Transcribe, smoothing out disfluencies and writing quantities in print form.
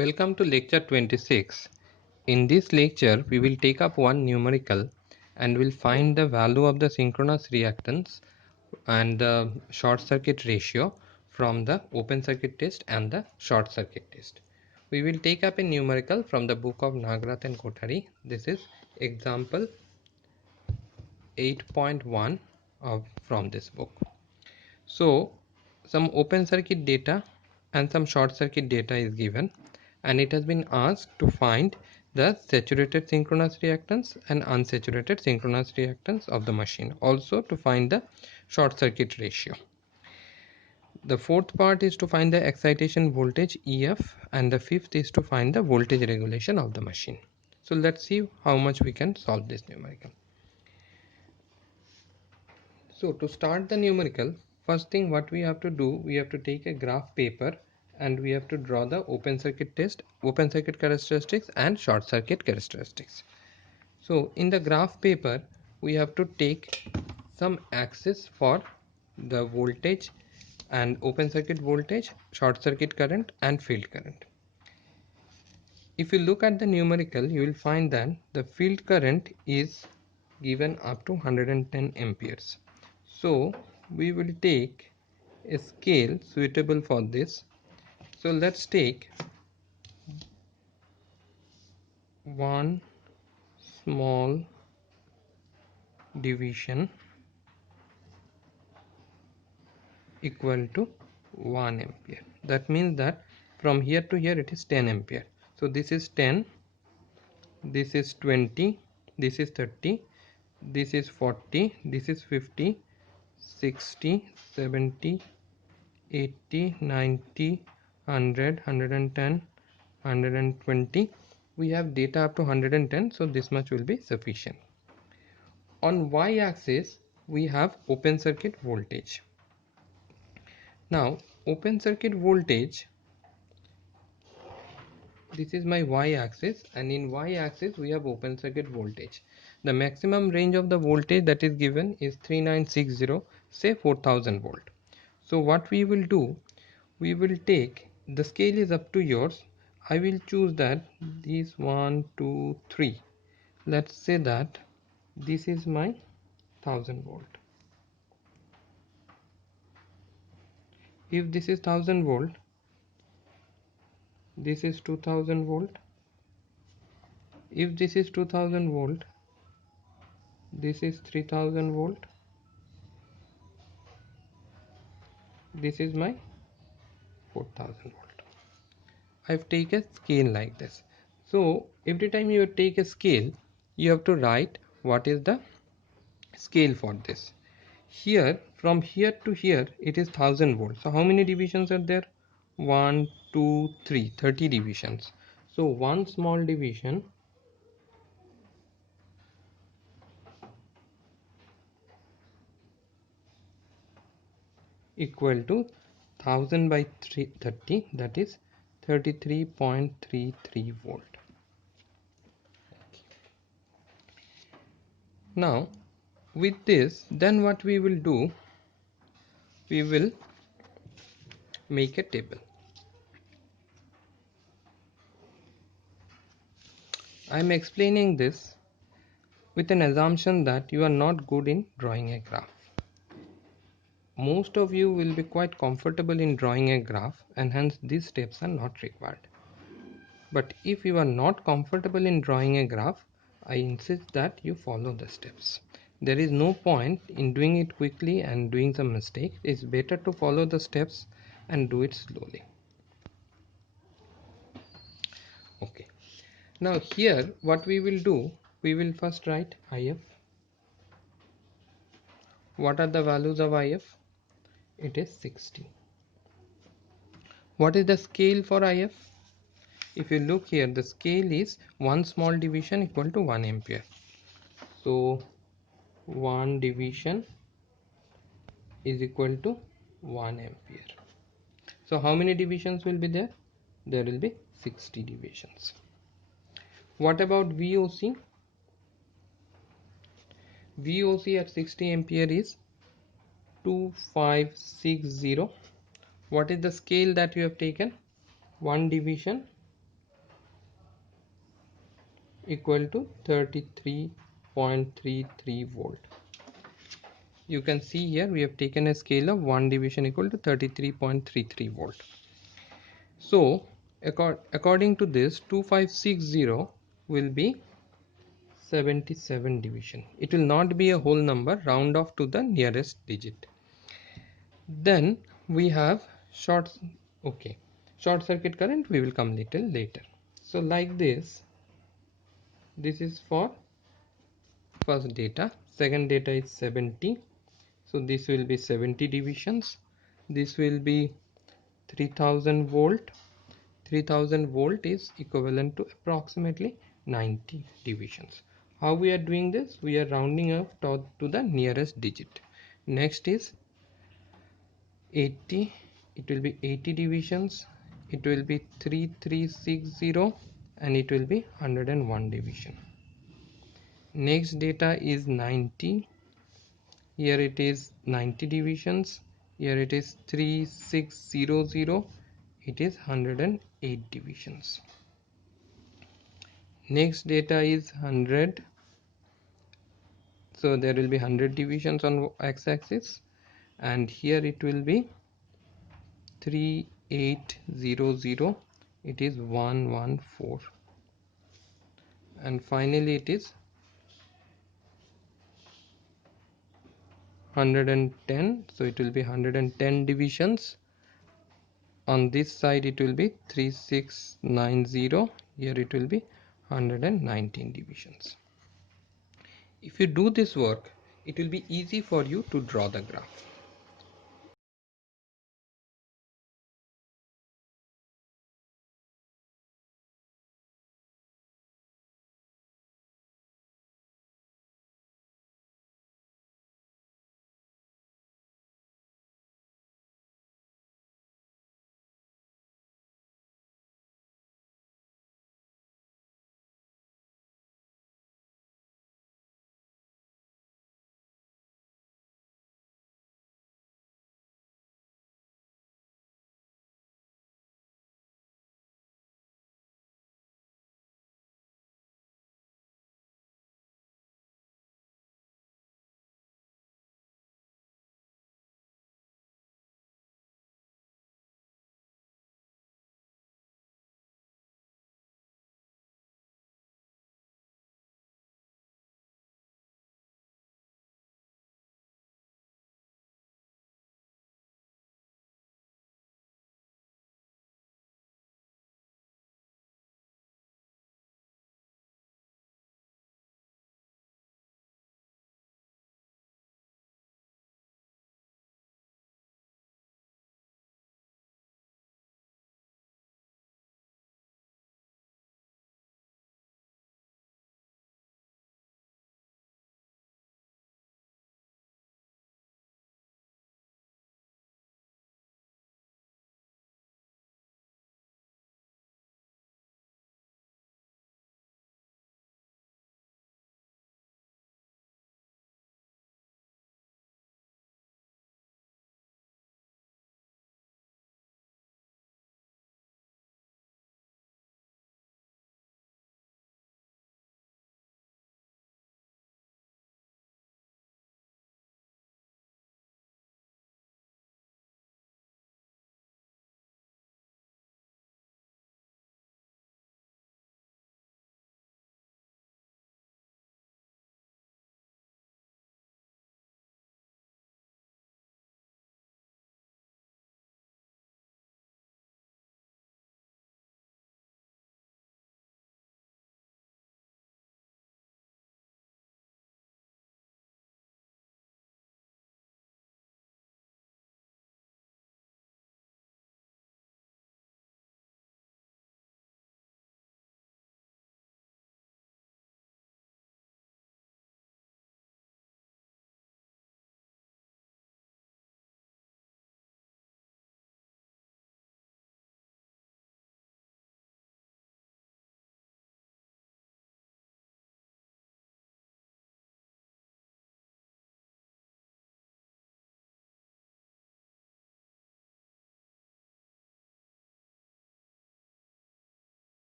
Welcome to lecture 26. In this lecture, we will take up one numerical and will find the value of the synchronous reactance and the short circuit ratio from the open circuit test and the short circuit test. We will take up a numerical from the book of Nagrath and Kothari. This is example 8.1 from this book. So some open circuit data and some short circuit data is given, and it has been asked to find the saturated synchronous reactance and unsaturated synchronous reactance of the machine, also to find the short circuit ratio. The fourth part is to find the excitation voltage EF, and the fifth is to find the voltage regulation of the machine. So let's see how much we can solve this numerical. So to start the numerical, first thing what we have to do, we have to take a graph paper and we have to draw the open circuit test, open circuit characteristics and short circuit characteristics. So in the graph paper, we have to take some axis for the voltage and open circuit voltage, short circuit current and field current. If you look at the numerical, you will find that the field current is given up to 110 amperes. So we will take a scale suitable for this. So let's take one small division equal to 1 ampere. That means that from here to here it is 10 ampere. So this is 10, this is 20, this is 30, this is 40, this is 50, 60, 70, 80, 90, 100, 110, 120. We have data up to 110, so this much will be sufficient. On y-axis we have open circuit voltage. Now open circuit voltage, this is my y-axis, and in y-axis we have open circuit voltage. The maximum range of the voltage that is given is 3960, say 4000 volt. So what we will do, we will take, the scale is up to yours. I will choose that these 1 2 3, let's say that this is my 1000 volt. If this is 1000 volt, this is 2000 volt. If this is 2000 volt, this is 3000 volt. This is my 4000 volt. I've taken a scale like this. So every time you take a scale, you have to write what is the scale for this. Here, from here to here, it is 1000 volts. So how many divisions are there? 1 2 3, 30 divisions. So one small division equal to 1000 by 30, that is 33.33 volt. Now with this, then what we will do, we will make a table. I am explaining this with an assumption that you are not good in drawing a graph. Most of you will be quite comfortable in drawing a graph, and hence these steps are not required. But if you are not comfortable in drawing a graph, I insist that you follow the steps. There is no point in doing it quickly and doing some mistake. It's better to follow the steps and do it slowly. Okay. Now here what we will do, we will first write IF. What are the values of IF? It is 60. What is the scale for IF? If you look here, the scale is one small division equal to 1 ampere. So one division is equal to 1 ampere. So how many divisions will be there? There will be 60 divisions. What about VOC? VOC at 60 ampere is 2560. What is the scale that you have taken? One division equal to 33.33 volt. You can see here we have taken a scale of 1 division equal to 33.33 volt. So according to this, 2560 will be 77 division. It will not be a whole number, round off to the nearest digit. Then we have short circuit current, we will come little later. So like this is for first data. Second data is 70, so this will be 70 divisions. This will be 3000 volt. 3000 volt is equivalent to approximately 90 divisions. How we are doing this? We are rounding up to the nearest digit. Next is 80. It will be 80 divisions. It will be 3360 and it will be 101 division. Next data is 90. Here it is 90 divisions. Here it is 3600. It is 108 divisions. Next data is 100. So there will be 100 divisions on x-axis, and here it will be 3800. It is 114, and finally it is 110. So it will be 110 divisions. On this side it will be 3690. Here it will be 119 divisions. If you do this work, it will be easy for you to draw the graph.